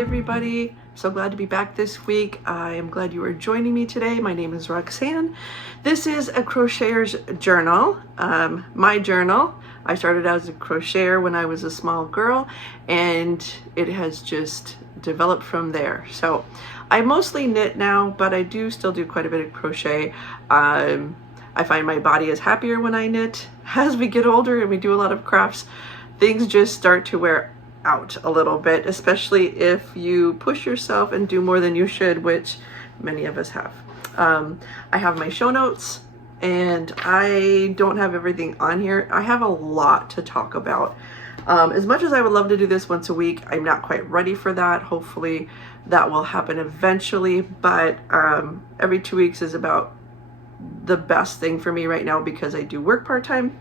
Hey everybody, so glad to be back this week. I am glad you are joining me today. My name is Roxanne. This is a crocheter's journal, my journal. I started as a crocheter when I was a small girl and it has just developed from there. So I mostly knit now, but I do still do quite a bit of crochet. I find my body is happier when I knit. As we get older and we do a lot of crafts, things just start to wear out a little bit, especially if you push yourself and do more than you should, which many of us have. I have my show notes and I don't have everything on here. I have a lot to talk about. As much as I would love to do this once a week, I'm not quite ready for that. Hopefully that will happen eventually, but every 2 weeks is about the best thing for me right now because I do work part-time.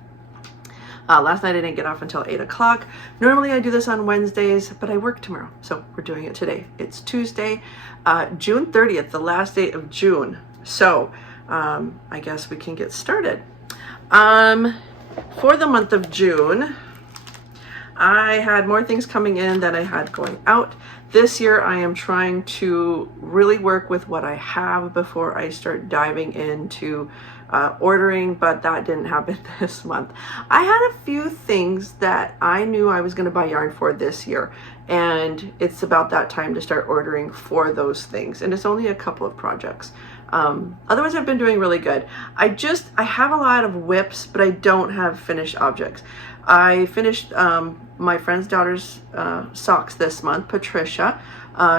Last night I didn't get off until 8 o'clock. Normally I do this on Wednesdays, but I work tomorrow, so we're doing it today. It's Tuesday, June 30th, the last day of June. So I guess we can get started. For the month of June, I had more things coming in than I had going out. This year I am trying to really work with what I have before I start diving into ordering, but that didn't happen this month. I had a few things that I knew I was going to buy yarn for this year, and it's about that time to start ordering for those things, and it's only a couple of projects. Otherwise I've been doing really good. I have a lot of WIPS, but I don't have finished objects. I finished my friend's daughter's socks this month, Patricia.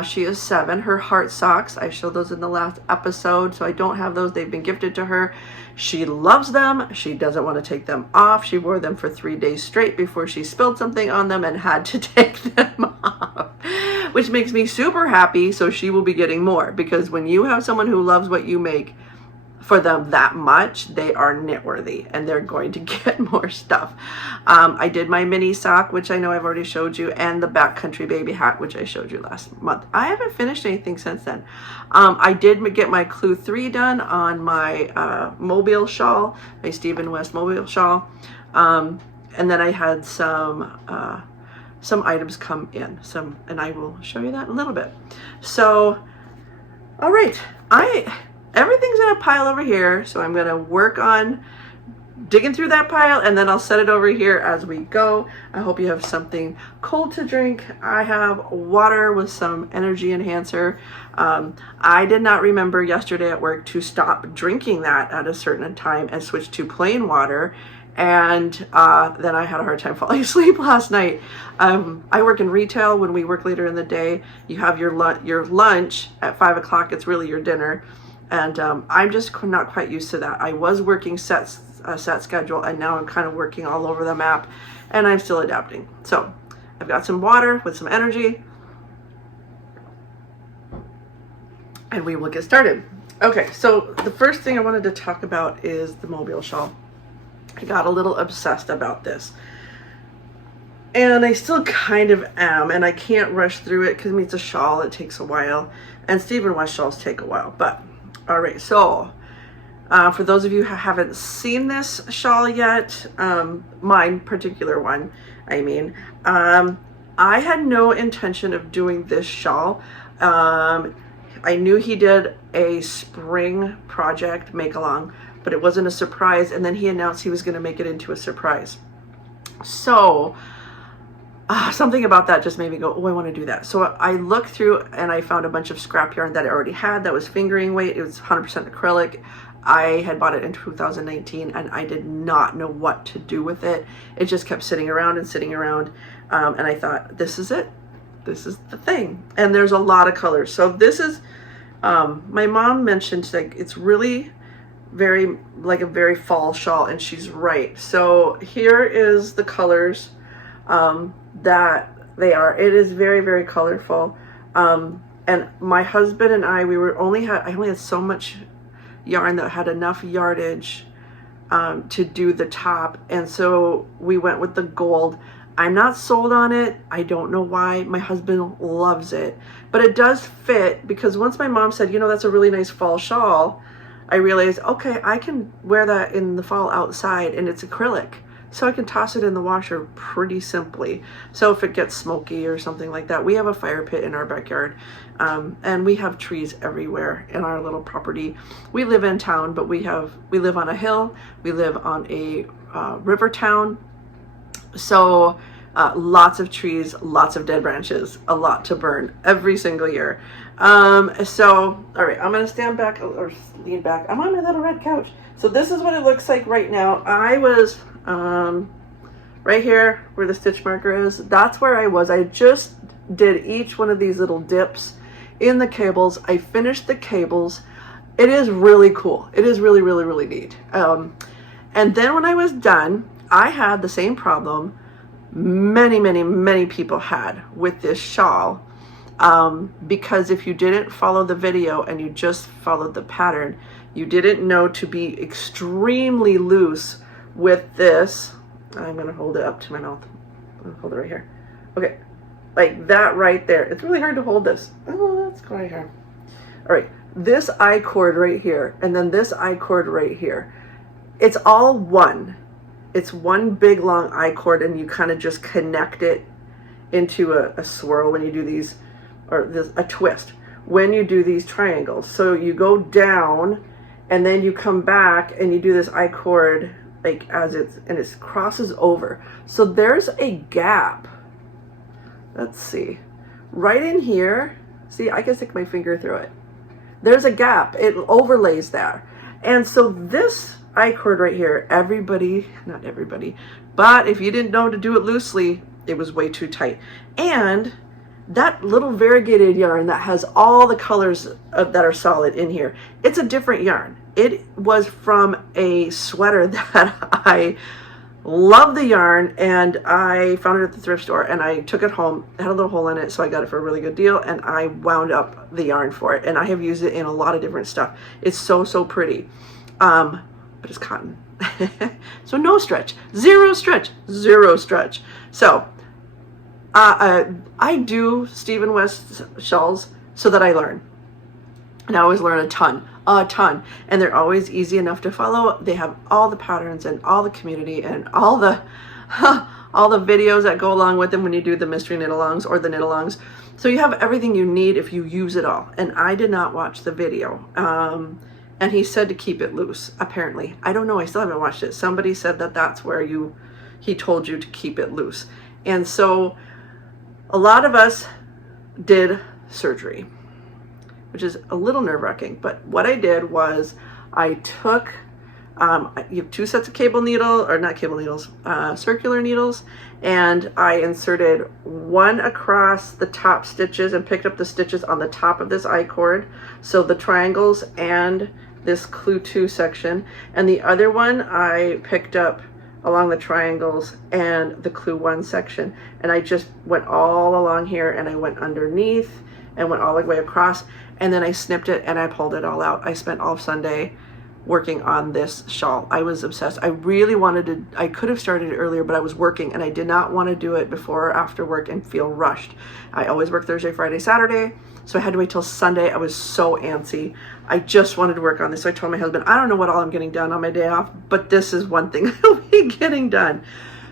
She is 7. Her heart socks, I showed those in the last episode, so I don't have those. They've been gifted to her. She loves them. She doesn't want to take them off. She wore them for 3 days straight before she spilled something on them and had to take them off, which makes me super happy. So she will be getting more, because when you have someone who loves what you make for them that much, they are knit worthy and they're going to get more stuff. I did my mini sock, which I know I've already showed you, and the backcountry baby hat, which I showed you last month. I haven't finished anything since then. I did get my Clue 3 done on my mobile shawl, my Stephen West mobile shawl. And then I had some items come in, and I will show you that in a little bit. So, all right, everything's in a pile over here, so I'm gonna work on digging through that pile, and then I'll set it over here as we go. I hope you have something cold to drink. I have water with some energy enhancer. I did not remember yesterday at work to stop drinking that at a certain time and switch to plain water, and then I had a hard time falling asleep last night. I work in retail. When we work later in the day, you have your lunch at 5 o'clock. It's really your dinner. And I'm just not quite used to that. I was working set schedule, and now I'm kind of working all over the map, and I'm still adapting. So I've got some water with some energy, and we will get started. Okay, so the first thing I wanted to talk about is the mobile shawl. I got a little obsessed about this, and I still kind of am, and I can't rush through it because it's a shawl. It takes a while, and Stephen West shawls take a while, but all right, so for those of you who haven't seen this shawl yet, mine particular one, I had no intention of doing this shawl. I knew he did a spring project, make along, but it wasn't a surprise, and then he announced he was going to make it into a surprise. So something about that just made me go, oh, I want to do that. So I looked through and I found a bunch of scrap yarn that I already had that was fingering weight. It was 100% acrylic. I had bought it in 2019 and I did not know what to do with it. It just kept sitting around and sitting around. And I thought, this is it. This is the thing. And there's a lot of colors. So this is, my mom mentioned like it's really like a very fall shawl, and she's right. So here is the colors that they are. It is very, very colorful. And my husband and I only had so much yarn that had enough yardage to do the top, and so we went with the gold. I'm not sold on it. I don't know why. My husband loves it, but it does fit, because once my mom said, you know, that's a really nice fall shawl, I realized, okay, I can wear that in the fall outside, and it's acrylic. so I can toss it in the washer pretty simply. So if it gets smoky or something like that, we have a fire pit in our backyard, and we have trees everywhere in our little property. We live in town, but we live on a hill, we live on a river town, so lots of trees, lots of dead branches, a lot to burn every single year. So, all right, I'm gonna stand back or lean back. I'm on my little red couch. So this is what it looks like right now. I was right here where the stitch marker is. That's where I was. I just did each one of these little dips in the cables. I finished the cables. It is really cool. It is really, really, really neat. And then when I was done, I had the same problem many people had with this shawl, because if you didn't follow the video and you just followed the pattern, you didn't know to be extremely loose with this. I'm gonna hold it up to my mouth. I'll hold it right here. Okay, like that right there. It's really hard to hold this. Oh, let's go right here. All right, this I cord right here, and then this I cord right here. It's all one. It's one big long I cord, and you kind of just connect it into a swirl when you do these, or a twist when you do these triangles. So you go down and then you come back and you do this I cord like and it crosses over. So there's a gap. Let's see, right in here. See, I can stick my finger through it. There's a gap. It overlays there. And so this I cord right here, not everybody, but if you didn't know to do it loosely, it was way too tight. And that little variegated yarn that has all the colors that are solid in here, it's a different yarn. It was from a sweater that I love the yarn, and I found it at the thrift store, and I took it home. It had a little hole in it, so I got it for a really good deal, and I wound up the yarn for it, and I have used it in a lot of different stuff. It's so pretty. But it's cotton. So no stretch, zero stretch. So I do Stephen West shawls so that I learn. And I always learn a ton. And they're always easy enough to follow. They have all the patterns and all the community and all the videos that go along with them when you do the mystery knit-alongs or the knit-alongs. So you have everything you need if you use it all. And I did not watch the video. And he said to keep it loose, apparently. I don't know, I still haven't watched it. Somebody said that that's where he told you to keep it loose. And so a lot of us did surgery, which is a little nerve-wracking. But what I did was I took, you have two sets of circular needles, and I inserted one across the top stitches and picked up the stitches on the top of this I cord. So the triangles and this clue 2 section, and the other one I picked up along the triangles and the clue 1 section, and I just went all along here, and I went underneath and went all the way across, and then I snipped it and I pulled it all out. I spent all of Sunday working on this shawl. I was obsessed. I really wanted to, I could have started it earlier, but I was working and I did not want to do it before or after work and feel rushed. I always work Thursday, Friday, Saturday, so I had to wait till Sunday. I was so antsy. I just wanted to work on this. So I told my husband, I don't know what all I'm getting done on my day off, but this is one thing I'll be getting done.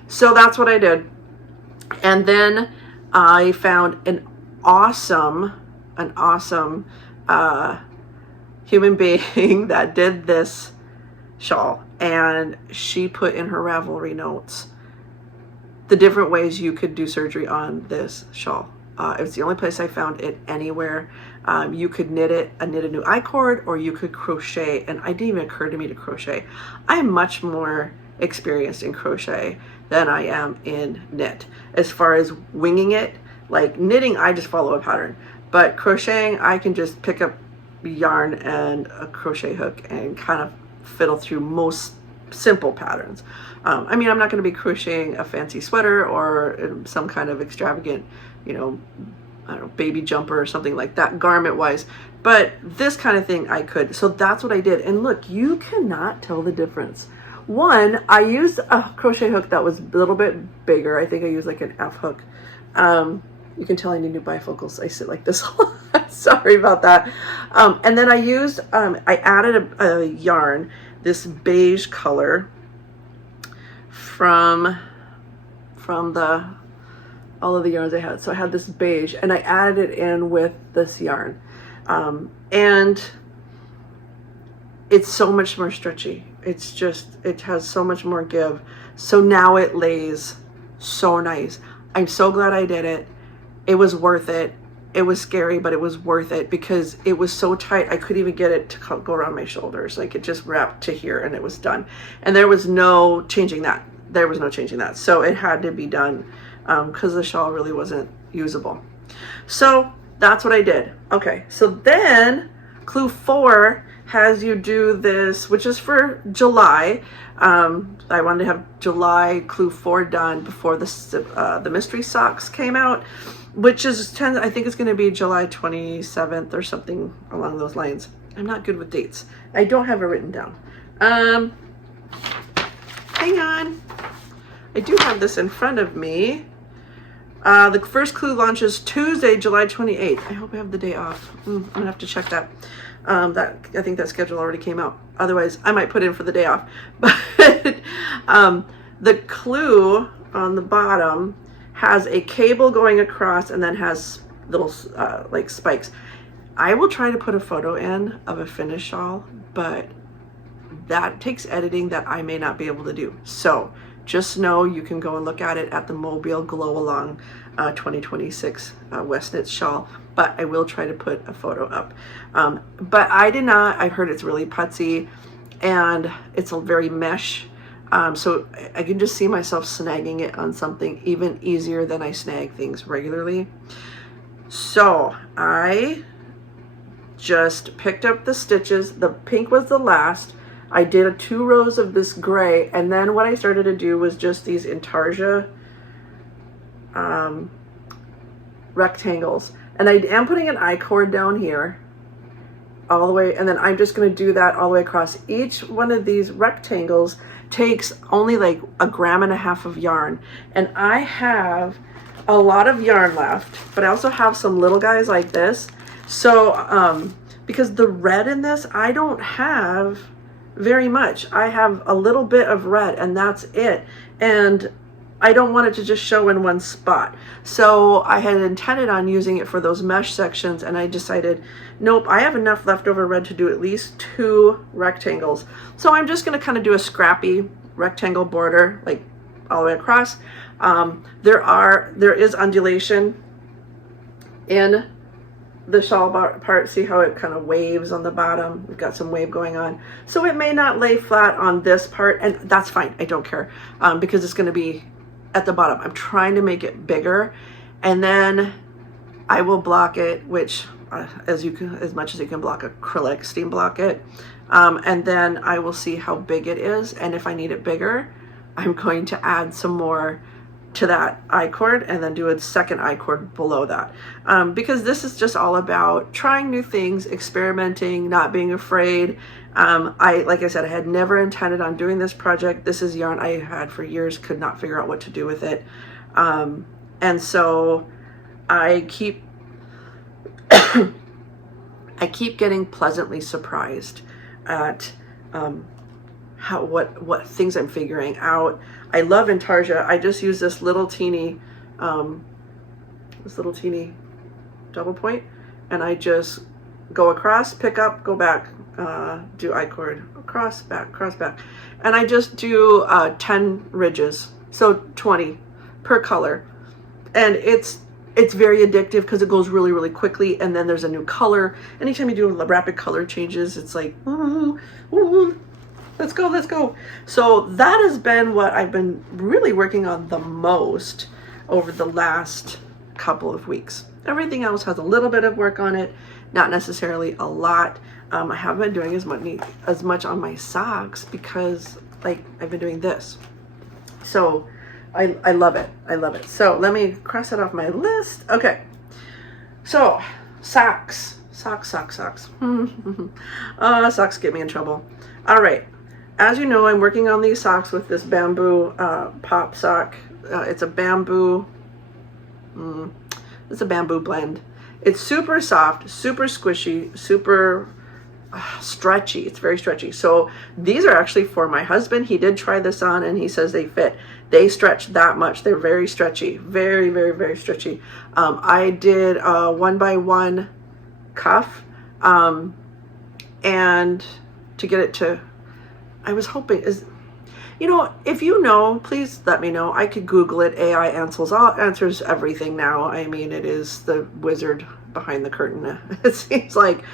So that's what I did. And then I found an awesome human being that did this shawl, and she put in her Ravelry notes the different ways you could do surgery on this shawl. It's the only place I found it anywhere. You could knit a new I cord, or you could crochet, and it didn't even occur to me to crochet. I'm much more experienced in crochet than I am in knit. As far as winging it, like knitting, I just follow a pattern, but crocheting, I can just pick up yarn and a crochet hook and kind of fiddle through most simple patterns. I mean, I'm not going to be crocheting a fancy sweater or some kind of extravagant, I don't know, baby jumper or something like that garment wise, but this kind of thing I could. So that's what I did. And look, you cannot tell the difference. One, I used a crochet hook that was a little bit bigger. I think I used like an F hook. You can tell I need new bifocals. I sit like this a lot. Sorry about that. And then I used, I added a yarn, this beige color, from all of the yarns I had. So I had this beige and I added it in with this yarn. And it's so much more stretchy. It's just, it has so much more give. So now it lays so nice. I'm so glad I did it. It was worth it. It was scary, but it was worth it because it was so tight. I couldn't even get it to go around my shoulders. Like it just wrapped to here and it was done. And there was no changing that. There was no changing that. So it had to be done because the shawl really wasn't usable. So that's what I did. Okay, so then clue 4 has you do this, which is for July. I wanted to have July clue 4 done before the mystery socks came out, which is I think it's going to be July 27th or something along those lines. I'm not good with dates. I don't have it written down. Hang on. I do have this in front of me. The first clue launches Tuesday, July 28th. I hope I have the day off. I'm gonna have to check that. I think that schedule already came out. Otherwise, I might put in for the day off. But the clue on the bottom has a cable going across and then has little like spikes. I will try to put a photo in of a finished shawl, but that takes editing that I may not be able to do. So just know you can go and look at it at the Mobile GlowAlong 2026 West Knits shawl, but I will try to put a photo up. But I did not, I've heard it's really putsy and it's a very mesh. So I can just see myself snagging it on something even easier than I snag things regularly. So I just picked up the stitches. The pink was the last. I did 2 rows of this gray, and then what I started to do was just these intarsia rectangles. And I am putting an I-cord down here all the way, and then I'm just going to do that all the way across. Each one of these rectangles takes only like 1.5 grams of yarn, and I have a lot of yarn left, but I also have some little guys like this. So because the red in this, I don't have very much. I have a little bit of red and that's it. And I don't want it to just show in one spot. So I had intended on using it for those mesh sections and I decided, nope, I have enough leftover red to do at least 2 rectangles. So I'm just gonna kind of do a scrappy rectangle border, like all the way across. There is undulation in the shawl part. See how it kind of waves on the bottom? We've got some wave going on. So it may not lay flat on this part, and that's fine. I don't care because it's going to be at the bottom. I'm trying to make it bigger, and then I will block it, which as much as you can block acrylic, steam block it. And then I will see how big it is, and if I need it bigger, I'm going to add some more to that I-cord and then do a second I-cord below that, because this is just all about trying new things, experimenting, not being afraid. Like I said, I had never intended on doing this project. This is yarn I had for years, could not figure out what to do with it, and so I keep getting pleasantly surprised at what things I'm figuring out. I love intarsia. I just use this little teeny double point, and I just go across, pick up, go back, do I-cord, cross back, and I just do 10 ridges, so 20 per color, and it's very addictive because it goes really, really quickly, and then there's a new color. Anytime you do rapid color changes, it's like, ooh, ooh, let's go. So that has been what I've been really working on the most over the last couple of weeks. Everything else has a little bit of work on it, not necessarily a lot. I haven't been doing as much on my socks because like I've been doing this. So I love it. So let me cross it off my list. Okay. So socks. Socks get me in trouble. All right. As you know, I'm working on these socks with this bamboo pop sock. It's a bamboo blend. It's super soft, super squishy, super stretchy. It's very stretchy. So these are actually for my husband. He did try this on and he says they fit. They stretch that much. They're very stretchy. Very, very, very stretchy. I did a 1x1 cuff, and to get it to, I was hoping if you know, please let me know. I could Google it. AI answers everything now. I mean, it is the wizard behind the curtain, it seems like.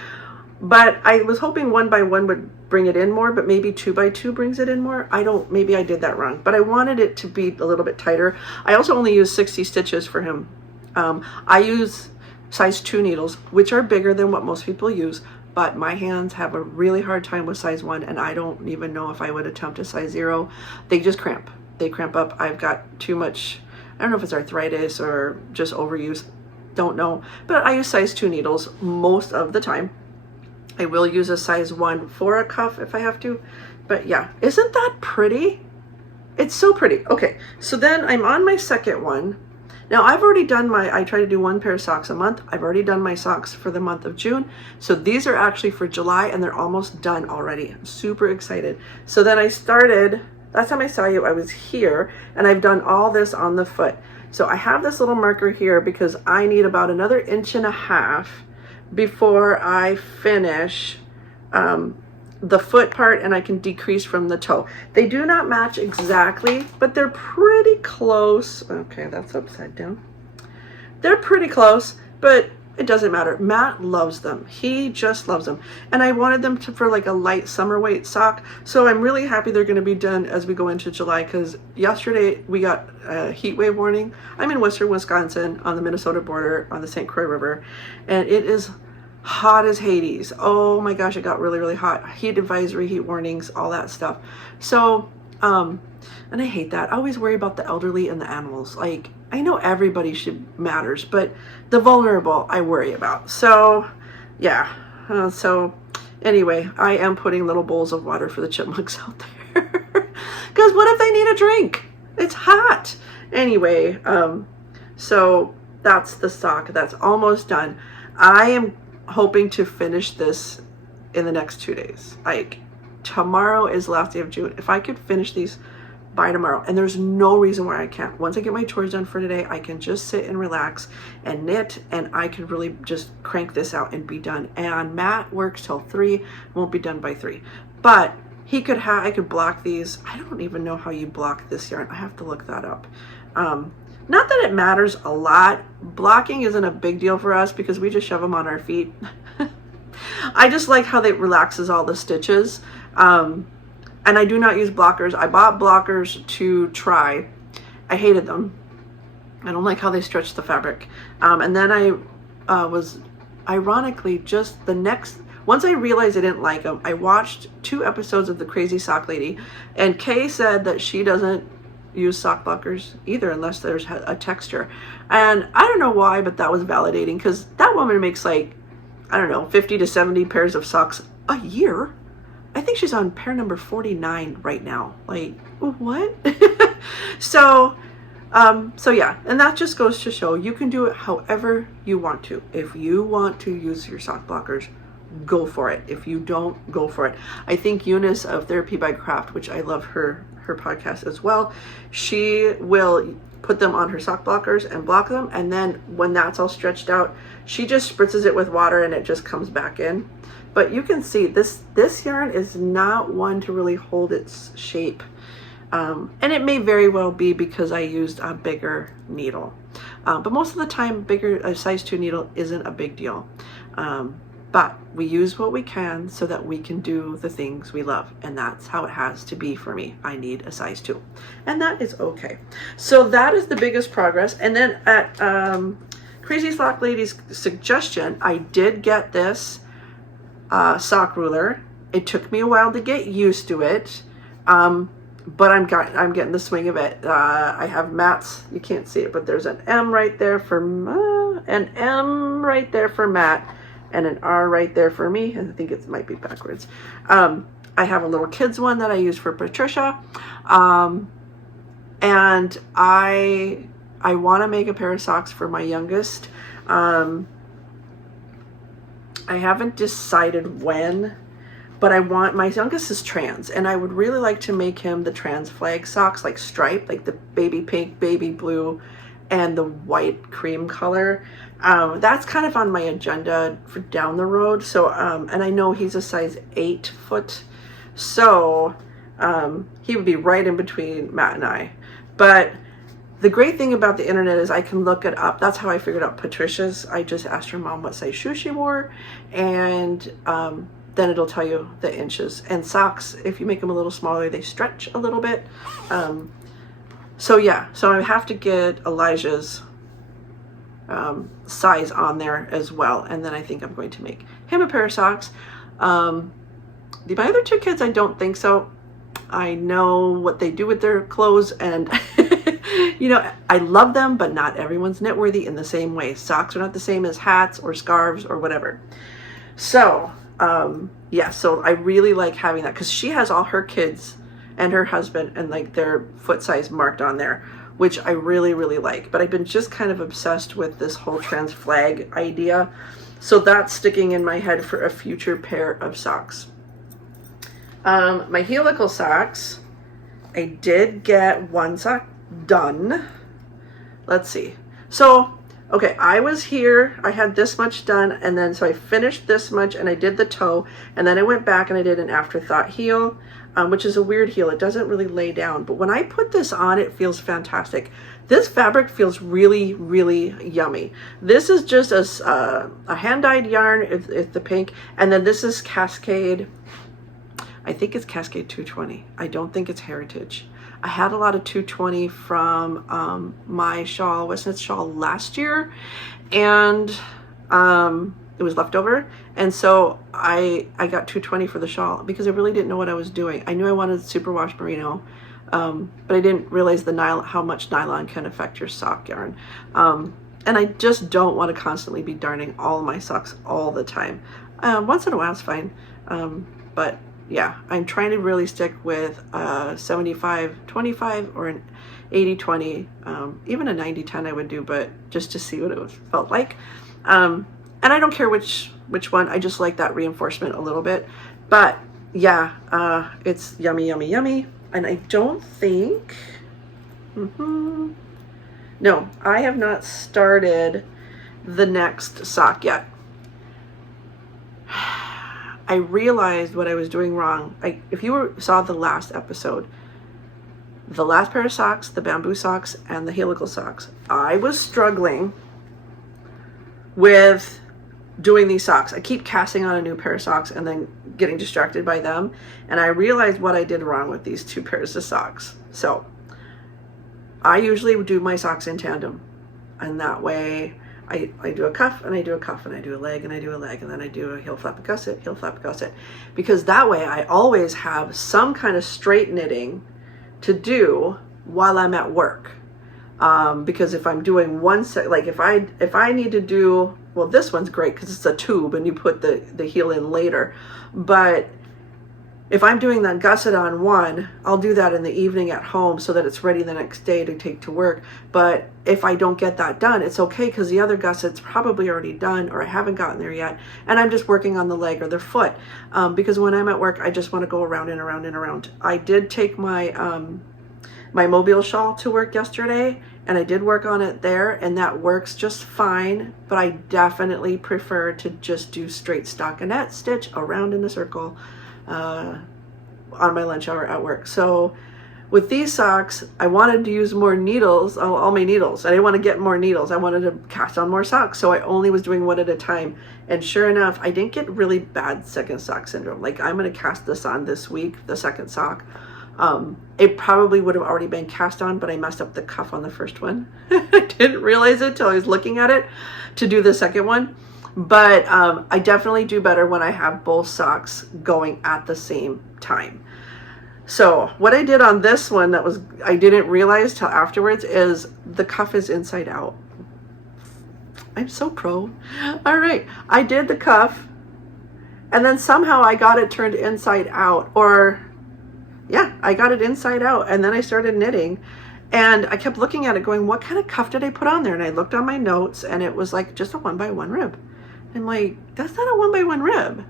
But I was hoping 1x1 would bring it in more, but maybe 2x2 brings it in more. Maybe I did that wrong, but I wanted it to be a little bit tighter. I also only use 60 stitches for him. I use size 2 needles, which are bigger than what most people use, but my hands have a really hard time with size 1, and I don't even know if I would attempt a size 0. They just cramp. They cramp up. I've got too much, I don't know if it's arthritis or just overuse, don't know, but I use size 2 needles most of the time. I will use a size 1 for a cuff if I have to, but yeah, isn't that pretty? It's so pretty. Okay, so then I'm on my second one. Now I've already done I try to do 1 pair of socks a month. I've already done my socks for the month of June. So these are actually for July and they're almost done already. I'm super excited. So then I started, last time I saw you, I was here and I've done all this on the foot. So I have this little marker here because I need about another 1.5 inches before I finish the foot part and I can decrease from the toe. They do not match exactly, but they're pretty close. Okay, that's upside down. They're pretty close, but it doesn't matter. Matt loves them. He just loves them. And I wanted them for like a light summer weight sock. So I'm really happy they're going to be done as we go into July, because yesterday we got a heat wave warning. I'm in Western Wisconsin on the Minnesota border on the St. Croix River, and it is hot as Hades. Oh my gosh, it got really, really hot. Heat advisory, heat warnings, all that stuff. So, and I hate that. I always worry about the elderly and the animals. Like, I know everybody matters, but the vulnerable I worry about. So, yeah. So, anyway, I am putting little bowls of water for the chipmunks out there. Because what if they need a drink? It's hot. Anyway, so that's the sock. That's almost done. I am hoping to finish this in the next 2 days. Like, tomorrow is the last day of June. If I could finish these by tomorrow, and there's no reason why I can't. Once I get my chores done for today, I can just sit and relax and knit, and I could really just crank this out and be done. And Matt works till 3, won't be done by 3. But I could block these. I don't even know how you block this yarn. I have to look that up. Not that it matters a lot. Blocking isn't a big deal for us because we just shove them on our feet. I just like how it relaxes all the stitches. And I do not use blockers. I bought blockers to try. I hated them. I don't like how they stretch the fabric. And then I was ironically once I realized I didn't like them, I watched 2 episodes of The Crazy Sock Lady, and Kay said that she doesn't use sock blockers either unless there's a texture. And I don't know why, but that was validating, because that woman makes like, I don't know, 50 to 70 pairs of socks a year. I think she's on pair number 49 right now. Like, what? So yeah, and that just goes to show you can do it however you want to. If you want to use your sock blockers, go for it. If you don't, go for it. I think Eunice of Therapy by Craft, which I love her podcast as well, she will put them on her sock blockers and block them, and then when that's all stretched out, she just spritzes it with water and it just comes back in. But you can see this yarn is not one to really hold its shape, and it may very well be because I used a bigger needle, but most of the time a size 2 needle isn't a big deal. But we use what we can so that we can do the things we love. And that's how it has to be for me. I need a size 2. And that is okay. So that is the biggest progress. And then at Crazy Sock Lady's suggestion, I did get this sock ruler. It took me a while to get used to it. But I'm getting the swing of it. I have Matt's, you can't see it, but there's an M right there for Matt. And an R right there for me. And I think it might be backwards. I have a little kids one that I use for Patricia. And I want to make a pair of socks for my youngest. I haven't decided when. but I want, my youngest is trans, and I would really like to make him the trans flag socks, like striped, like the baby pink, baby blue, and the white cream color. That's kind of on my agenda for down the road. So, and I know he's a size 8 foot, so he would be right in between Matt and I. But the great thing about the internet is I can look it up. That's how I figured out Patricia's. I just asked her mom what size shoe she wore, and then it'll tell you the inches. And socks, if you make them a little smaller, they stretch a little bit. So yeah, so I have to get Elijah's size on there as well, and then I think I'm going to make him a pair of socks. My other 2 kids, I don't think so. I know what they do with their clothes, and you know, I love them, but not everyone's knit worthy in the same way. Socks are not the same as hats or scarves or whatever. So yeah, so I really like having that, because she has all her kids and her husband and like their foot size marked on there, which I really, really like. But I've been just kind of obsessed with this whole trans flag idea. So that's sticking in my head for a future pair of socks. My helical socks, I did get 1 sock done. Let's see. So, okay, I was here, I had this much done, and then so I finished this much and I did the toe, and then I went back and I did an afterthought heel, which is a weird heel. It doesn't really lay down, but when I put this on, it feels fantastic. This fabric feels really, really yummy. This is just a hand-dyed yarn, it's the pink, and then this is Cascade. I think it's Cascade 220. I don't think it's Heritage. I had a lot of 220 from my shawl, Westnitz shawl last year, and it was leftover, and so I got 220 for the shawl because I really didn't know what I was doing. I knew I wanted superwash merino, but I didn't realize the nylon, how much nylon can affect your sock yarn. And I just don't want to constantly be darning all my socks all the time. Once in a while is fine, but yeah, I'm trying to really stick with 75-25 or an 80-20, even a 90-10 I would do, but just to see what it felt like. And I don't care which one, I just like that reinforcement a little bit. But yeah, it's yummy, yummy, yummy. And I don't think, no, I have not started the next sock yet. I realized what I was doing wrong. If you saw the last episode, the last pair of socks, the bamboo socks and the helical socks, I was struggling with doing these socks. I keep casting on a new pair of socks and then getting distracted by them. And I realized what I did wrong with these 2 pairs of socks. So I usually do my socks in tandem. And that way I do a cuff and I do a cuff and I do a leg and I do a leg and then I do a heel flap, a gusset, heel flap, a gusset. Because that way I always have some kind of straight knitting to do while I'm at work. Because if I'm doing one set, like if I need to do, well, this one's great because it's a tube and you put the heel in later. But if I'm doing that gusset on one, I'll do that in the evening at home so that it's ready the next day to take to work. But if I don't get that done, it's okay because the other gusset's probably already done or I haven't gotten there yet. And I'm just working on the leg or the foot. Because when I'm at work, I just want to go around and around and around. I did take my my mobile shawl to work yesterday and I did work on it there and that works just fine. But I definitely prefer to just do straight stockinette stitch around in a circle on my lunch hour at work. So with these socks, I wanted to use more needles, all my needles. I didn't want to get more needles. I wanted to cast on more socks. So I only was doing one at a time. And sure enough, I didn't get really bad second sock syndrome. Like I'm going to cast this on this week, the second sock. It probably would have already been cast on, but I messed up the cuff on the first one. I didn't realize it till I was looking at it to do the second one. But I definitely do better when I have both socks going at the same time. So what I did on this one that was I didn't realize till afterwards is the cuff is inside out. I'm so pro. All right, I did the cuff and then somehow I got it turned inside out, or yeah, I got it inside out, and then I started knitting and I kept looking at it going, what kind of cuff did I put on there? And I looked on my notes and it was like just a 1x1 rib. I'm like, that's not a 1x1 rib.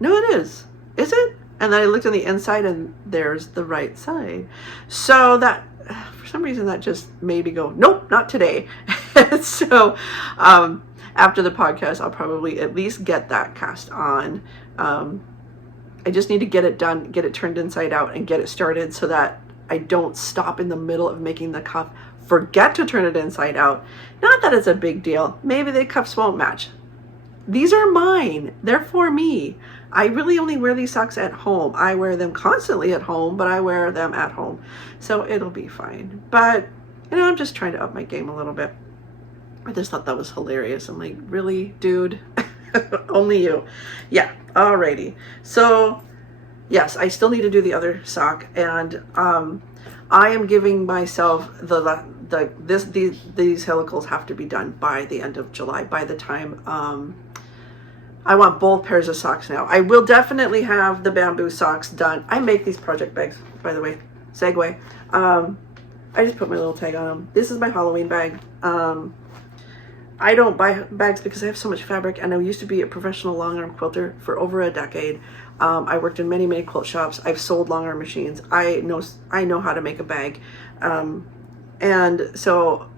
No, it is. Is it? And then I looked on the inside and there's the right side. So that, for some reason, that just made me go, nope, not today. So after the podcast, I'll probably at least get that cast on. I just need to get it done, get it turned inside out, and get it started so that I don't stop in the middle of making the cuff, forget to turn it inside out. Not that it's a big deal. Maybe the cuffs won't match. These are mine. They're for me. I really only wear these socks at home. I wear them constantly at home, but I wear them at home. So it'll be fine. But, you know, I'm just trying to up my game a little bit. I just thought that was hilarious. I'm like, really, dude? Only you. Yeah, alrighty. So, yes, I still need to do the other sock. And I am giving myself these helicals have to be done by the end of July. By the time I want both pairs of socks now. I will definitely have the bamboo socks done. I make these project bags, by the way. Segue. I just put my little tag on them. This is my Halloween bag. I don't buy bags because I have so much fabric, and I used to be a professional long arm quilter for over a decade. I worked in many quilt shops. I've sold long arm machines. I know how to make a bag. And so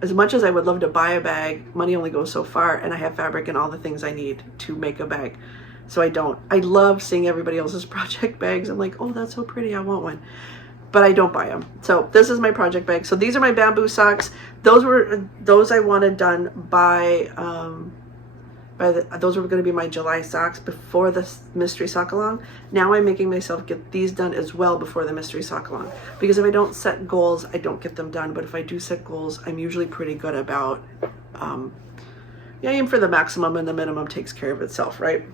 as much as I would love to buy a bag, money only goes so far, and I have fabric and all the things I need to make a bag. So I don't. I love seeing everybody else's project bags. I'm like, oh, that's so pretty. I want one. But I don't buy them. So this is my project bag. So these are my bamboo socks. Those I wanted done by those were going to be my July socks before the mystery sock along. Now I'm making myself get these done as well before the mystery sock along, because if I don't set goals, I don't get them done. But if I do set goals, I'm usually pretty good about aim for the maximum, and the minimum takes care of itself, right?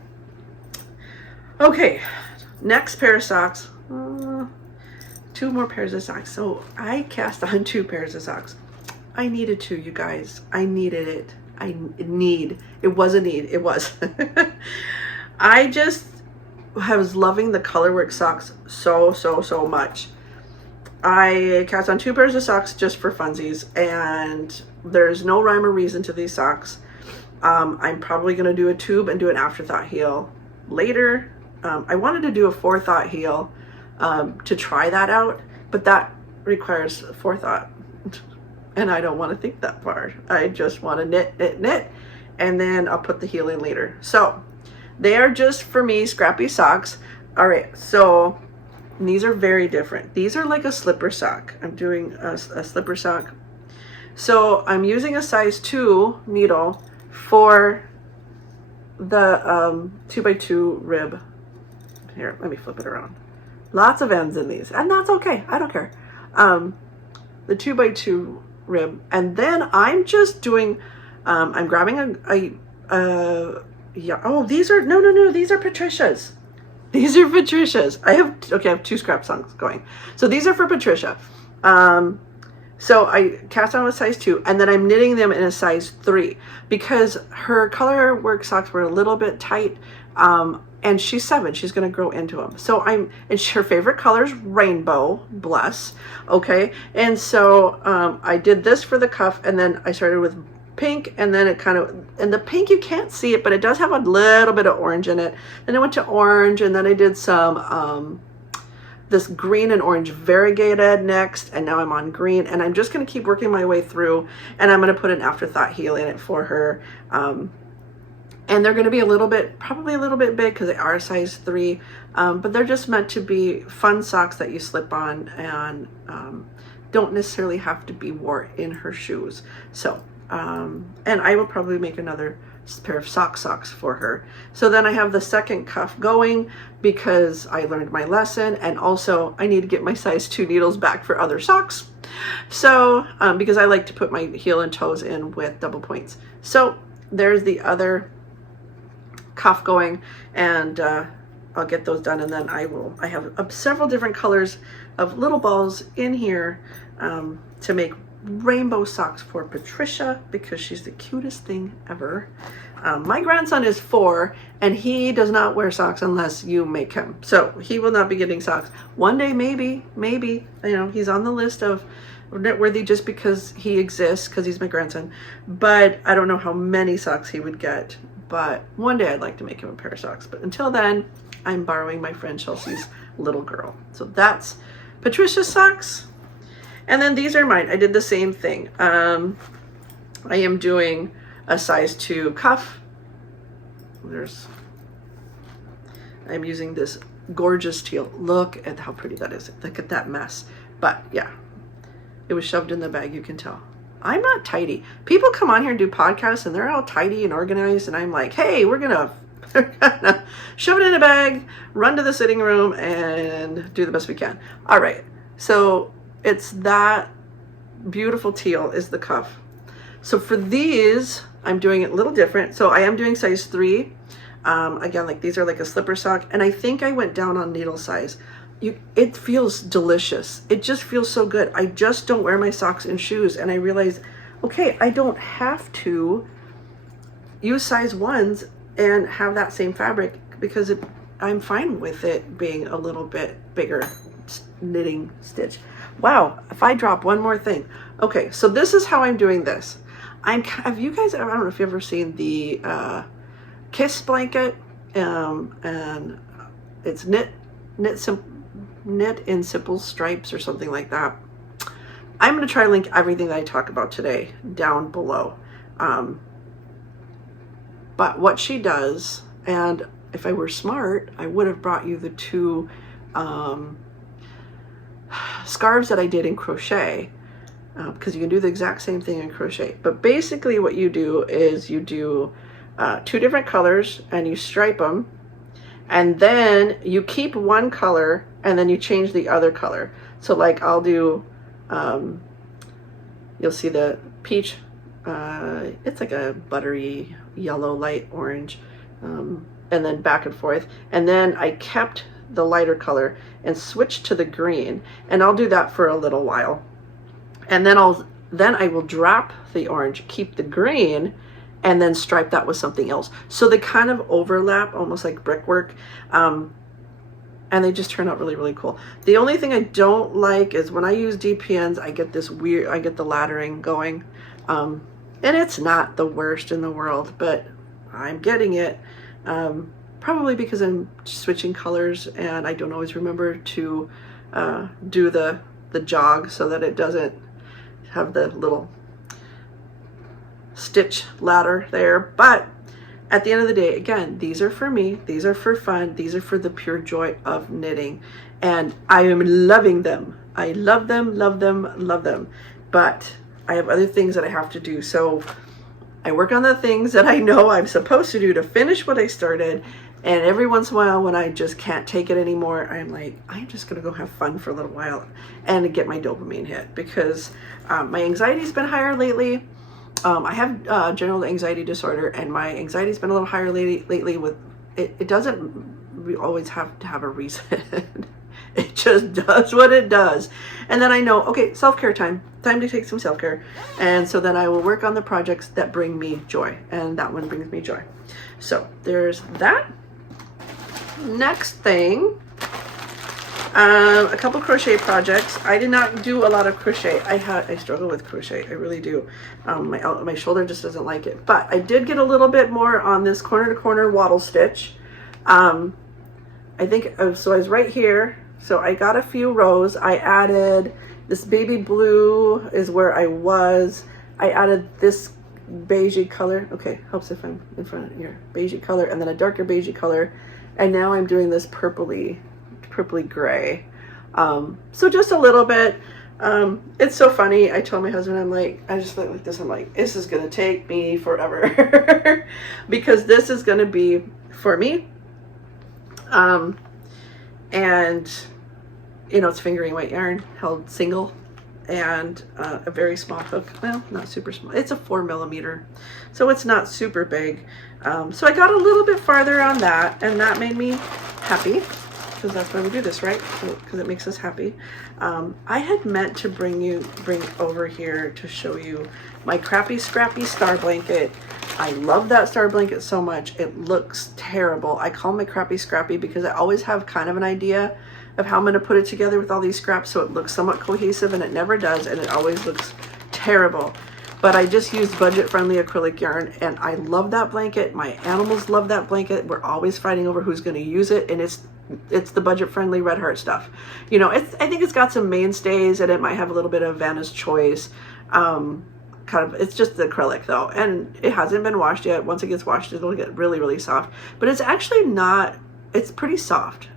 Okay, next pair of socks. 2 more pairs of socks. So I cast on 2 pairs of socks. I needed to, you guys. I needed it. It was a need. It was. I was loving the colorwork socks so much. I cast on 2 pairs of socks just for funsies, and there's no rhyme or reason to these socks. I'm probably going to do a tube and do an afterthought heel later. I wanted to do a forethought heel to try that out, but that requires forethought, and I don't want to think that far. I just want to knit, and then I'll put the heel in later. So they are just, for me, scrappy socks. All right, so these are very different. These are like a slipper sock. I'm doing a slipper sock. So I'm using a size 2 needle for the 2x2 rib. Here, let me flip it around. Lots of ends in these, and that's okay. I don't care. The 2x2 rib, and then I'm just doing. I'm grabbing yeah. Oh, these are no. These are Patricia's. These are Patricia's. I have 2 scrap songs going. So these are for Patricia. So I cast on with size 2, and then I'm knitting them in a size 3 because her color work socks were a little bit tight. And she's 7. She's going to grow into them. So and her favorite color is rainbow, bless. Okay. And so I did this for the cuff, and then I started with pink, and then and the pink, you can't see it, but it does have a little bit of orange in it. Then I went to orange, and then I did some this green and orange variegated next, and now I'm on green, and I'm just going to keep working my way through, and I'm going to put an afterthought heel in it for her. And they're going to be probably a little bit big because they are size 3, but they're just meant to be fun socks that you slip on, and don't necessarily have to be wore in her shoes. So, and I will probably make another pair of socks for her. So then I have the second cuff going because I learned my lesson, and also I need to get my size 2 needles back for other socks. So, because I like to put my heel and toes in with double points. So there's the other cuff going, and I'll get those done, and then I have several different colors of little balls in here to make rainbow socks for Patricia because she's the cutest thing ever. My grandson is 4, and he does not wear socks unless you make him, so he will not be getting socks. One day, maybe, he's on the list of knitworthy just because he exists, because he's my grandson, but I don't know how many socks he would get. but one day I'd like to make him a pair of socks. But until then, I'm borrowing my friend Chelsea's little girl. So that's Patricia's socks. And then these are mine. I did the same thing. I am doing a size 2 cuff. I'm using this gorgeous teal. Look at how pretty that is. Look at that mess. But yeah, it was shoved in the bag, you can tell. I'm not tidy. People come on here and do podcasts and they're all tidy and organized, and I'm like, hey, we're gonna shove it in a bag, run to the sitting room, and do the best we can. All right, so it's that beautiful teal is the cuff. So for these, I'm doing it a little different. So I am doing size 3. Again, like these are like a slipper sock, and I think I went down on needle size. It feels delicious. It just feels so good. I just don't wear my socks and shoes, and I realized, okay, I don't have to use size 1s and have that same fabric, because I'm fine with it being a little bit bigger knitting stitch. Wow, if I drop one more thing. Okay, so this is how I'm doing this. Have you guys, I don't know if you've ever seen the Kiss blanket, and it's knit in simple stripes or something like that. I'm going to try to link everything that I talk about today down below. But what she does, and if I were smart, I would have brought you the 2 scarves that I did in crochet, because you can do the exact same thing in crochet. But basically what you do is you do 2 different colors and you stripe them, and then you keep one color and then you change the other color. So like I'll do, you'll see the peach, it's like a buttery yellow, light orange, and then back and forth. And then I kept the lighter color and switched to the green, and I'll do that for a little while. And then I will drop the orange, keep the green, and then stripe that with something else. So they kind of overlap, almost like brickwork. And they just turn out really, really cool. The only thing I don't like is when I use DPNs, I get this weird, I get the laddering going. And it's not the worst in the world, but I'm getting it. Probably because I'm switching colors and I don't always remember to do the jog so that it doesn't have the little stitch ladder there. But at the end of the day, again, these are for me, these are for fun, these are for the pure joy of knitting, and I am loving them. I love them, love them, love them. But I have other things that I have to do. So I work on the things that I know I'm supposed to do to finish what I started. And every once in a while, when I just can't take it anymore, I'm like, I'm just gonna go have fun for a little while and get my dopamine hit, because my anxiety's been higher lately. I have general anxiety disorder, and my anxiety's been a little higher lately with it. It doesn't always have to have a reason. It just does what it does. And then I know, okay, self-care time to take some self-care. And so then I will work on the projects that bring me joy, and that one brings me joy. So there's that. Next thing, a couple crochet projects. I did not do a lot of crochet. I struggle with crochet. I really do. My shoulder just doesn't like it. But I did get a little bit more on this corner to corner wattle stitch. I think so. I was right here. So I got a few rows. I added this baby blue is where I was. I added this beigey color. Okay, helps if I'm in front of here. Beigey color, and then a darker beigey color. And now I'm doing this purpley gray. So just a little bit. It's so funny. I told my husband, I'm like, I just look like this. I'm like, this is gonna take me forever because this is gonna be for me. And you know, it's fingering weight yarn held single, and a very small hook. Well, not super small. It's a 4mm, so it's not super big. So I got a little bit farther on that, and that made me happy, because that's why we do this, right? Because it makes us happy. I had meant to bring over here to show you my crappy scrappy star blanket. I love that star blanket so much. It looks terrible. I call my crappy scrappy because I always have kind of an idea of how I'm going to put it together with all these scraps so it looks somewhat cohesive, and it never does, and it always looks terrible. but I just used budget-friendly acrylic yarn, and I love that blanket. My animals love that blanket. We're always fighting over who's going to use it, and it's the budget-friendly Red Heart stuff. You know, I think it's got some mainstays, and it might have a little bit of Vanna's Choice. It's just the acrylic though, and it hasn't been washed yet. Once it gets washed, it'll get really, really soft, but it's actually not, it's pretty soft.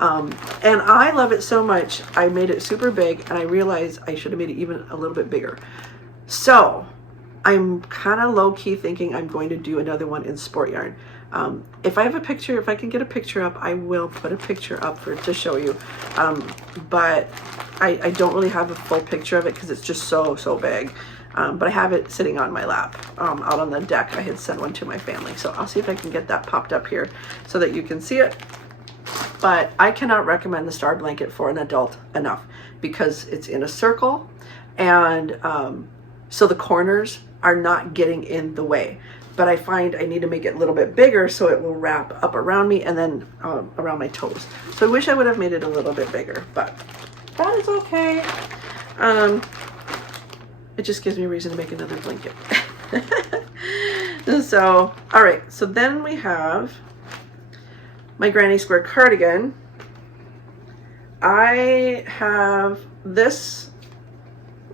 And I love it so much, I made it super big, and I realized I should have made it even a little bit bigger. So I'm kind of low-key thinking I'm going to do another one in sport yarn. If I have a picture, if I can get a picture up, I will put a picture up to show you. But I don't really have a full picture of it because it's just so big. But I have it sitting on my lap, out on the deck. I had sent one to my family. So I'll see if I can get that popped up here so that you can see it. But I cannot recommend the Star Blanket for an adult enough because it's in a circle, and so the corners are not getting in the way. But I find I need to make it a little bit bigger so it will wrap up around me and then around my toes. So I wish I would have made it a little bit bigger, but that is okay. It just gives me a reason to make another blanket. So, all right, so then we have my granny square cardigan. I have this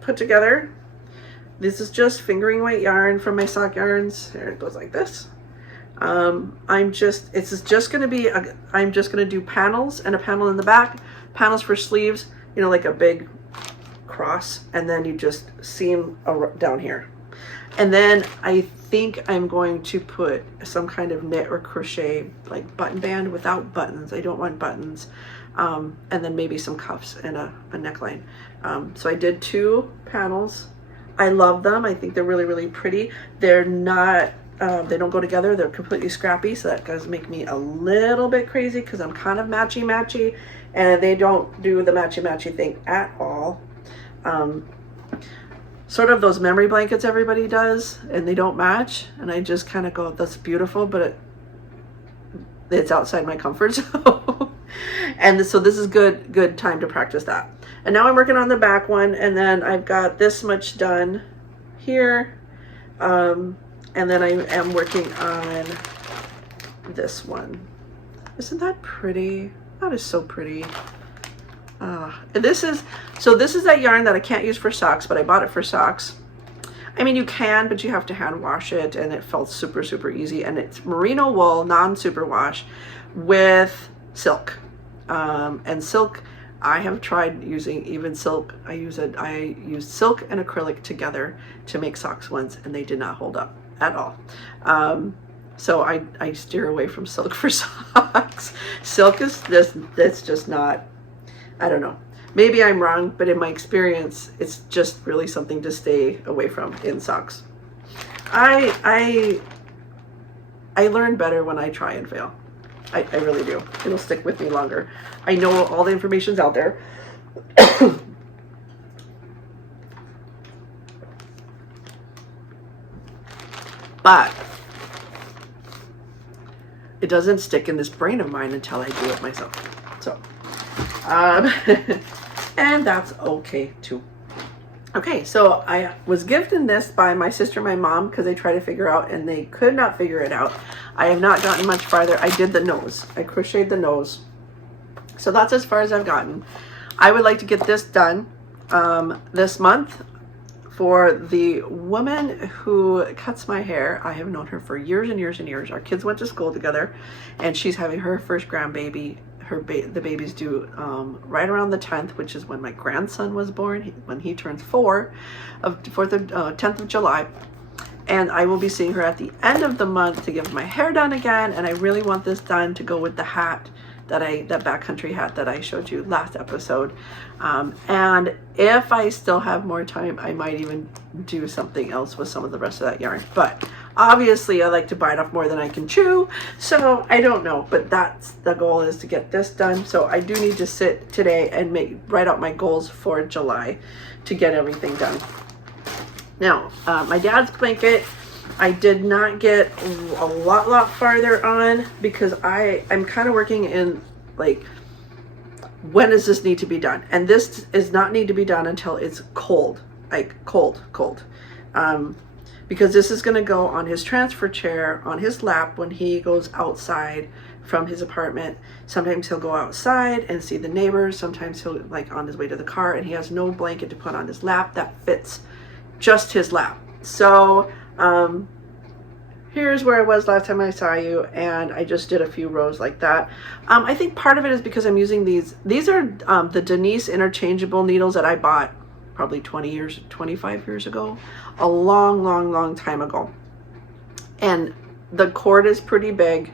put together. This is just fingering weight yarn from my sock yarns. Here it goes like this. I'm just going to do panels and a panel in the back, panels for sleeves, you know, like a big cross, and then you just seam down here. And then I think I'm going to put some kind of knit or crochet like button band without buttons. I don't want buttons. And then maybe some cuffs and a neckline. So I did 2 panels. I love them. I think they're really, really pretty. They're not, they don't go together. They're completely scrappy. So that does make me a little bit crazy because I'm kind of matchy-matchy, and they don't do the matchy-matchy thing at all. Sort of those memory blankets everybody does, and they don't match, and I just kind of go, that's beautiful, but it's outside my comfort zone. And so this is good time to practice that. And now I'm working on the back one, and then I've got this much done here, and then I am working on this one. Isn't that pretty? That is so pretty. This is that yarn that I can't use for socks, but I bought it for socks. I mean, you can, but you have to hand wash it, and it felt super easy. And it's merino wool, non-superwash, with silk. And silk, I have tried using even silk. I used silk and acrylic together to make socks once, and they did not hold up at all. So I steer away from silk for socks. Silk is it's just not, I don't know. Maybe I'm wrong, but in my experience, it's just really something to stay away from in socks. I learn better when I try and fail. I really do. It'll stick with me longer. I know all the information's out there. But it doesn't stick in this brain of mine until I do it myself. So, and that's okay too. Okay, so I was gifted this by my sister and my mom because they tried to figure out and they could not figure it out. I have not gotten much farther. I did the nose. I crocheted the nose. So that's as far as I've gotten. I would like to get this done this month for the woman who cuts my hair. I have known her for years and years and years. Our kids went to school together, and she's having her first grandbaby. The baby's due right around the 10th, which is when my grandson was born, when he turns 10th of July. And I will be seeing her at the end of the month to get my hair done again. And I really want this done to go with the hat that backcountry hat that I showed you last episode. And if I still have more time, I might even do something else with some of the rest of that yarn. But obviously I like to bite off more than I can chew, so I don't know, but that's the goal, is to get this done. So I do need to sit today and write out my goals for July to get everything done. Now, my dad's blanket, I did not get a lot farther on because I'm kind of working in like, when does this need to be done? And this does not need to be done until it's cold, like cold. because this is going to go on his transfer chair on his lap when he goes outside from his apartment. Sometimes he'll go outside and see the neighbors. Sometimes he'll like on his way to the car, and he has no blanket to put on his lap that fits just his lap. So here's where I was last time I saw you, and I just did a few rows like that. I think part of it is because I'm using these are the Denise interchangeable needles that I bought probably 25 years ago, a long time ago. And the cord is pretty big,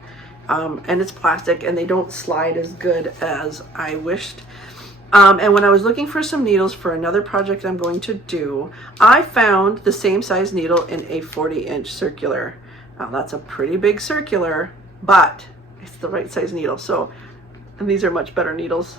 and it's plastic, and they don't slide as good as I wished. And when I was looking for some needles for another project I'm going to do, I found the same size needle in a 40-inch circular. Now that's a pretty big circular, but it's the right size needle. So, and these are much better needles.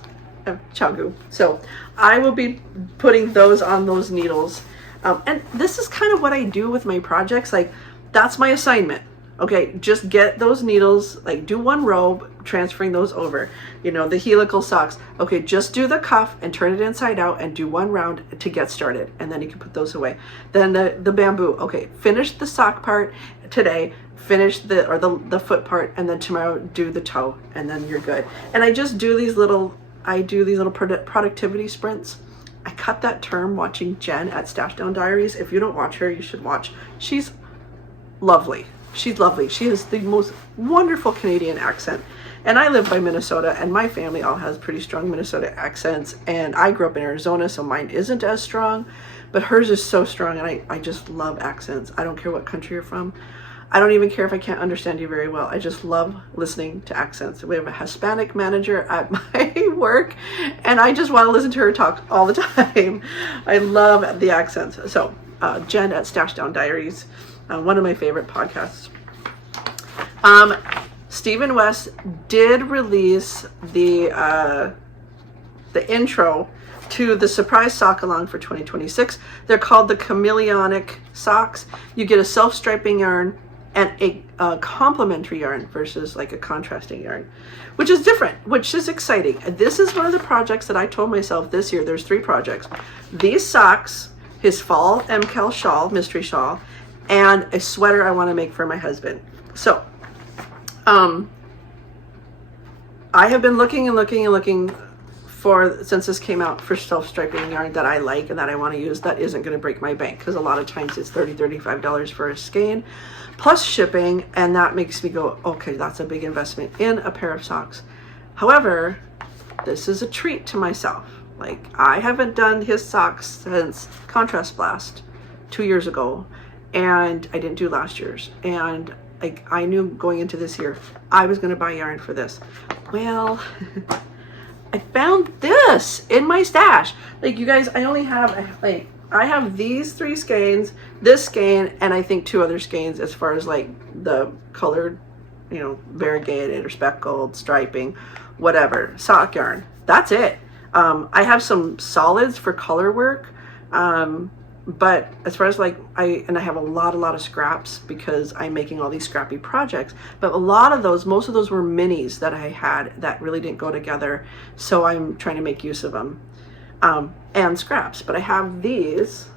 Chagu. So I will be putting those on those needles. And this is kind of what I do with my projects. Like, that's my assignment. Okay, just get those needles, like do one row, transferring those over. You know, the helical socks. Okay, just do the cuff and turn it inside out and do one round to get started. And then you can put those away. Then the bamboo. Okay, finish the sock part today, finish the foot part, and then tomorrow do the toe, and then you're good. And I just do these little productivity sprints. I cut that term watching Jen at Stash Down Diaries. If you don't watch her, you should watch. She's lovely. She's lovely. She has the most wonderful Canadian accent. And I live by Minnesota, and my family all has pretty strong Minnesota accents. And I grew up in Arizona, so mine isn't as strong, but hers is so strong, and I just love accents. I don't care what country you're from. I don't even care if I can't understand you very well. I just love listening to accents. We have a Hispanic manager at my work, and I just want to listen to her talk all the time. I love the accents. So Jen at Stash Down Diaries, one of my favorite podcasts. Stephen West did release the intro to the surprise sock along for 2026. They're called the Chameleonic socks. You get a self-striping yarn and a complementary yarn versus like a contrasting yarn, which is different, which is exciting. And this is one of the projects that I told myself this year. There's 3 projects. These socks, his fall MCal shawl, mystery shawl, and a sweater I want to make for my husband. So I have been looking for, since this came out, for self-striping yarn that I like and that I want to use that isn't going to break my bank, because a lot of times it's $30-$35 for a skein plus shipping, and that makes me go, okay, that's a big investment in a pair of socks. However, this is a treat to myself. Like, I haven't done his socks since Contrast Blast 2 years ago, and I didn't do last year's, and like I knew going into this year I was going to buy yarn for this. Well, I found this in my stash. Like, you guys, I only have I have these 3 skeins, this skein, and I think 2 other skeins as far as like the colored, you know, variegated or speckled striping, whatever, sock yarn. That's it. I have some solids for color work, but as far as like I have a lot of scraps because I'm making all these scrappy projects, but a lot of those, most of those were minis that I had that really didn't go together, so I'm trying to make use of them, and scraps. But I have these,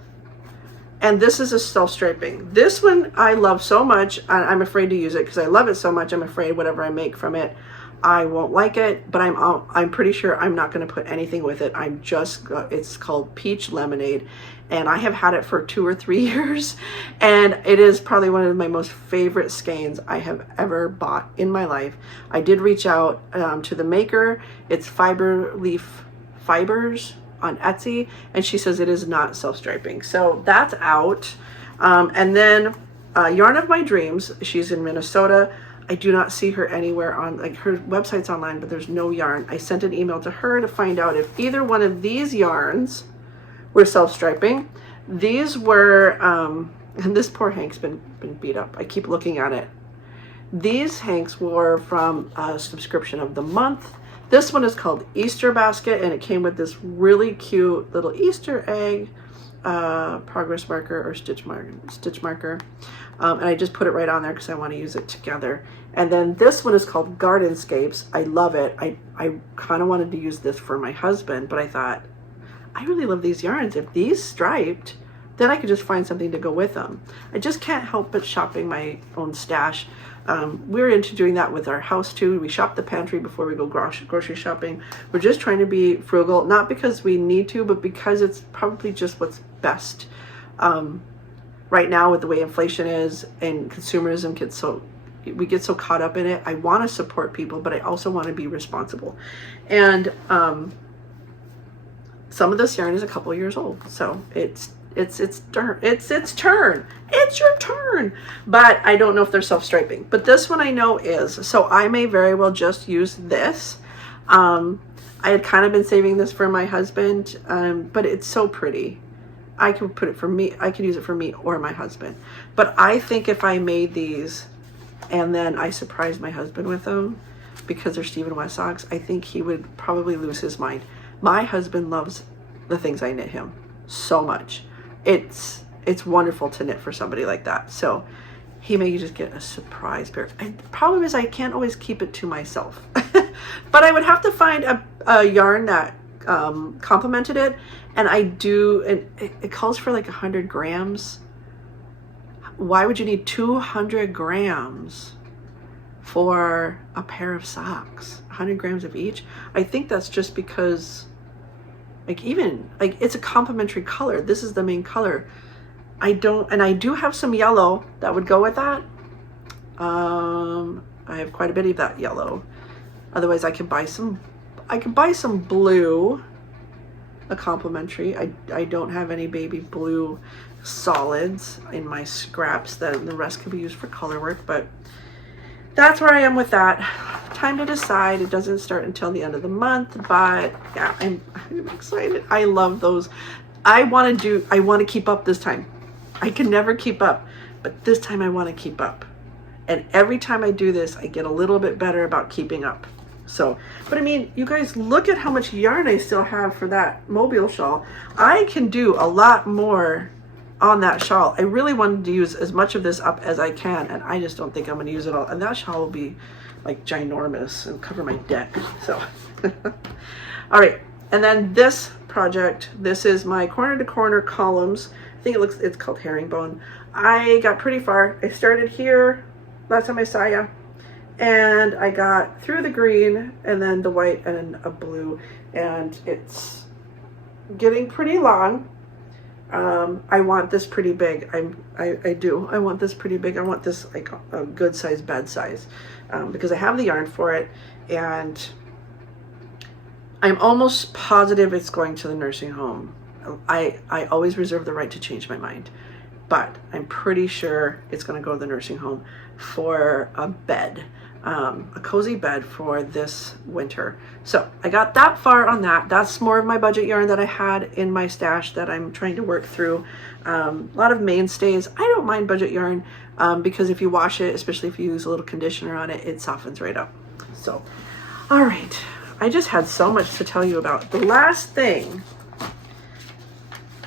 and this is a self-striping. This one I love so much, I'm afraid to use it because I love it so much. I'm afraid whatever I make from it, I won't like it, but I'm pretty sure I'm not going to put anything with it. It's called Peach Lemonade, and I have had it for 2 or 3 years, and it is probably one of my most favorite skeins I have ever bought in my life. I did reach out to the maker. It's Fiber Leaf Fibers on Etsy, and she says it is not self-striping. So that's out. And then Yarn of My Dreams, she's in Minnesota. I do not see her anywhere on, like, her website's online, but there's no yarn. I sent an email to her to find out if either one of these yarns were self-striping. These were, and this poor Hank's been beat up. I keep looking at it. These Hanks were from a subscription of the month. This one is called Easter Basket, and it came with this really cute little Easter egg progress marker or stitch marker. And I just put it right on there because I want to use it together. And then this one is called Gardenscapes. I love it. I kind of wanted to use this for my husband, but I thought, I really love these yarns. If these striped, then I could just find something to go with them. I just can't help but shopping my own stash. We're into doing that with our house too. We shop the pantry before we go grocery shopping. We're just trying to be frugal, not because we need to, but because it's probably just what's best. Right now with the way inflation is and consumerism we get so caught up in it. I want to support people, but I also want to be responsible. And some of this yarn is a couple years old, so it's turn. It's your turn. But I don't know if they're self-striping. But this one I know is. So I may very well just use this. I had kind of been saving this for my husband, but it's so pretty. I could put it for me. I could use it for me or my husband. But I think if I made these and then I surprised my husband with them because they're Stephen West socks, I think he would probably lose his mind. My husband loves the things I knit him so much. It's wonderful to knit for somebody like that. So he may just get a surprise pair. And the problem is I can't always keep it to myself. But I would have to find a yarn that complemented it. And I do, and it calls for like 100 grams. Why would you need 200 grams for a pair of socks? 100 grams of each? I think that's just because it's a complementary color. This is the main color. I do have some yellow that would go with that. I have quite a bit of that yellow. Otherwise I could buy some blue, a complementary. I don't have any baby blue solids in my scraps, that the rest could be used for color work, but that's where I am with that. Time to decide. It doesn't start until the end of the month, but yeah, I'm excited. I love those. I want to keep up this time. I can never keep up, but this time I want to keep up. And every time I do this, I get a little bit better about keeping up. So, but I mean, you guys look at how much yarn I still have for that mobile shawl. I can do a lot more on that shawl. I really wanted to use as much of this up as I can, and I just don't think I'm going to use it all. And that shawl will be like ginormous and cover my deck. So, all right. And then this project, this is my corner to corner columns. I think it's called herringbone. I got pretty far. I started here last time I saw ya, and I got through the green and then the white and a blue, and it's getting pretty long. I want this pretty big. I do. I want this pretty big. I want this like a good size bed size, because I have the yarn for it, and I'm almost positive it's going to the nursing home. I always reserve the right to change my mind, but I'm pretty sure it's going to go to the nursing home for a bed, a cozy bed for this winter. So I got that far on that. That's more of my budget yarn that I had in my stash that I'm trying to work through. A lot of mainstays. I don't mind budget yarn because if you wash it, especially if you use a little conditioner on it, it softens right up. So, all right. I just had so much to tell you about. The last thing,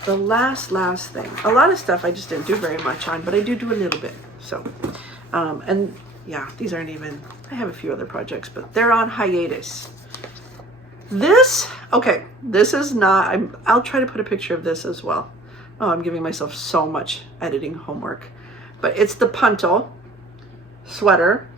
a lot of stuff I just didn't do very much on, but I do a little bit. So, and yeah, these aren't even, I have a few other projects, but they're on hiatus. This is not, I'll try to put a picture of this as well. Oh, I'm giving myself so much editing homework, but it's the punto sweater.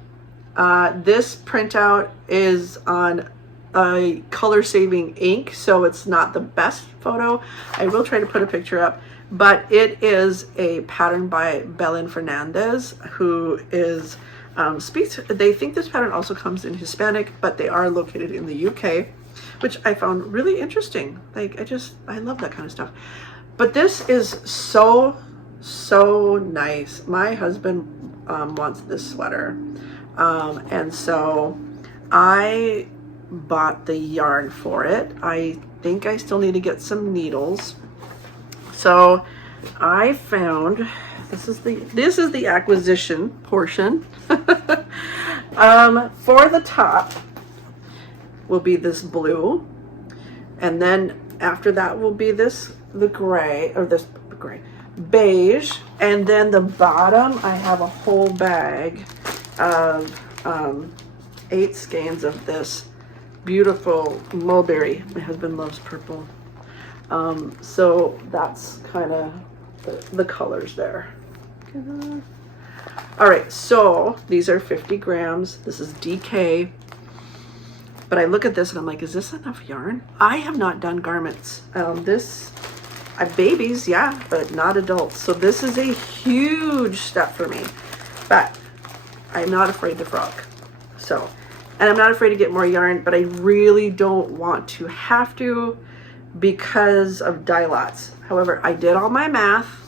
This printout is on a color saving ink, so it's not the best photo. I will try to put a picture up, but it is a pattern by Belen Fernandez, who is they think this pattern also comes in Hispanic, but they are located in the UK, which I found really interesting. Like, I love that kind of stuff. But this is so nice. My husband wants this sweater, and so I bought the yarn for it. I think I still need to get some needles. So I found, this is the acquisition portion. For the top will be this blue, and then after that will be this beige, and then the bottom I have a whole bag of 8 skeins of this beautiful mulberry. My husband loves purple, so that's kind of the colors there. All right, so these are 50 grams. This is DK. But I look at this and I'm like, is this enough yarn? I have not done garments. Babies, yeah, but not adults. So this is a huge step for me. But I'm not afraid to frog. So, and I'm not afraid to get more yarn, but I really don't want to have to because of dye lots. However, I did all my math.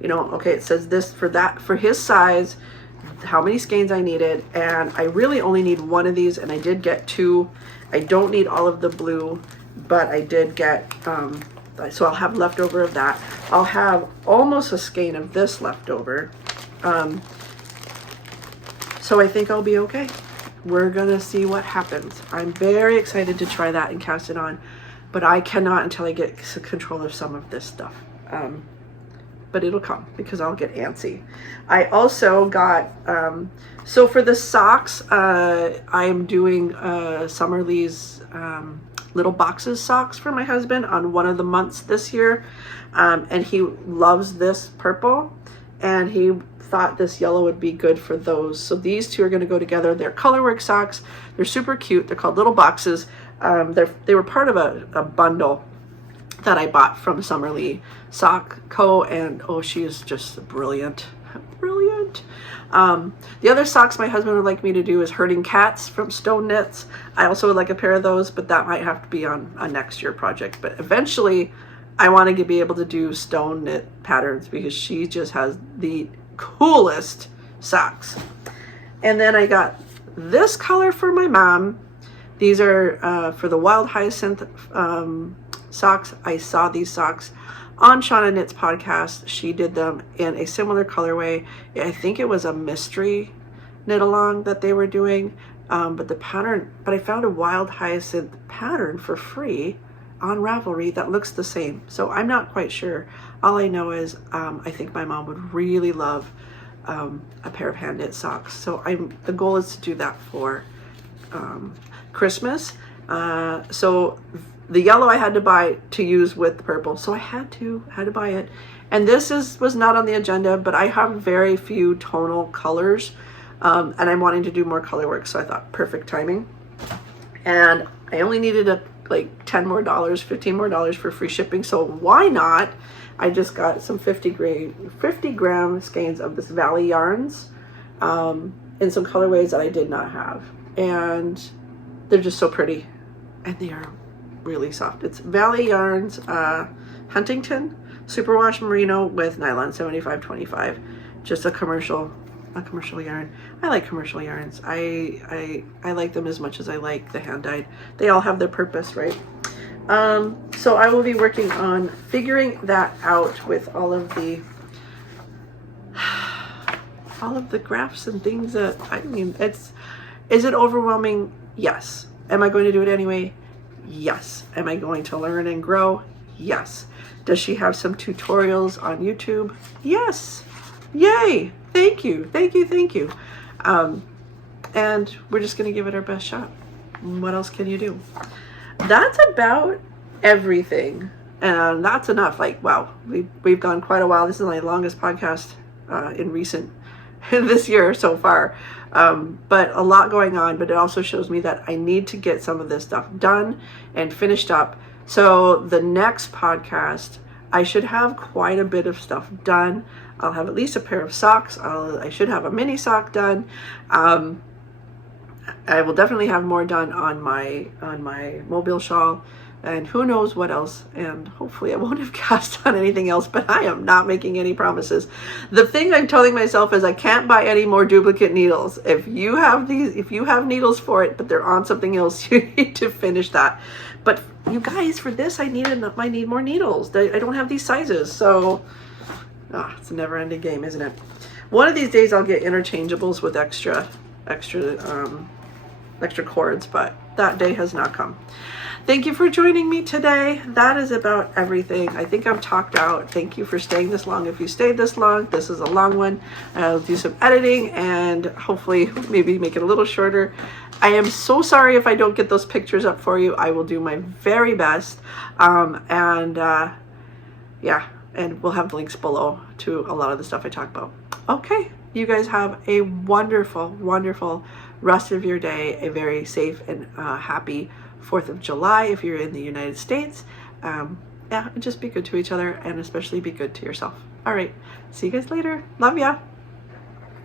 You know, okay, it says this for his size, how many skeins I needed, and I really only need one of these, and I did get 2. I don't need all of the blue, but I did get, so I'll have leftover of that. I'll have almost a skein of this leftover. So I think I'll be okay. We're gonna see what happens. I'm very excited to try that and cast it on, but I cannot until I get control of some of this stuff. But it'll come because I'll get antsy. I also got, so for the socks, I am doing Summerlee's little boxes socks for my husband on one of the months this year. And he loves this purple, and he thought this yellow would be good for those. So these two are gonna go together. They're colorwork socks. They're super cute. They're called little boxes. They were part of a bundle that I bought from Summerlee Sock Co. And oh, she is just brilliant. Brilliant. The other socks my husband would like me to do is Herding Cats from Stone Knits. I also would like a pair of those, but that might have to be on a next year project. But eventually I want to be able to do stone knit patterns because she just has the coolest socks. And then I got this color for my mom. These are for the Wild Hyacinth socks. I saw these socks on Shauna Knits podcast. She did them in a similar colorway. I think it was a mystery knit along that they were doing, but the pattern, but I found a Wild Hyacinth pattern for free on Ravelry that looks the same. So I'm not quite sure. All I know is I think my mom would really love a pair of hand knit socks. So the goal is to do that for Christmas. So the yellow I had to buy to use with the purple, so I had to buy it. And this was not on the agenda, but I have very few tonal colors, and I'm wanting to do more color work, so I thought perfect timing. And I only needed like $10 more, $15 more for free shipping, so why not? I just got some 50 gram skeins of this Valley yarns in some colorways that I did not have, and they're just so pretty, and they are really soft. It's Valley Yarns Huntington Superwash Merino with nylon 75/25. Just a commercial yarn. I like commercial yarns. I like them as much as I like the hand dyed. They all have their purpose, right? So I will be working on figuring that out with all of the graphs and things that, I mean, is it overwhelming? Yes. Am I going to do it anyway? Yes. Am I going to learn and grow? Yes. Does she have some tutorials on YouTube? Yes. Yay. Thank you. Thank you. Thank you. And we're just going to give it our best shot. What else can you do? That's about everything. And that's enough. Like, wow, we've gone quite a while. This is my longest podcast in this year so far. But a lot going on, but it also shows me that I need to get some of this stuff done and finished up. So the next podcast, I should have quite a bit of stuff done. I'll have at least a pair of socks. I should have a mini sock done. I will definitely have more done on my mobile shawl, and who knows what else. And hopefully I won't have cast on anything else, but I am not making any promises. The thing I'm telling myself is I can't buy any more duplicate needles. If you have needles for it, but they're on something else, you need to finish that. But you guys, for this, I need more needles. I don't have these sizes, so it's a never-ending game, isn't it? One of these days I'll get interchangeables with extra cords, but that day has not come. Thank you for joining me today. That is about everything. I think I'm talked out. Thank you for staying this long. If you stayed this long, this is a long one. I'll do some editing and hopefully maybe make it a little shorter. I am so sorry if I don't get those pictures up for you. I will do my very best. Yeah, and we'll have the links below to a lot of the stuff I talk about. Okay, you guys have a wonderful, wonderful rest of your day, a very safe and happy 4th of July if you're in the United States. Yeah, just be good to each other, and especially be good to yourself. All right, see you guys later. Love ya.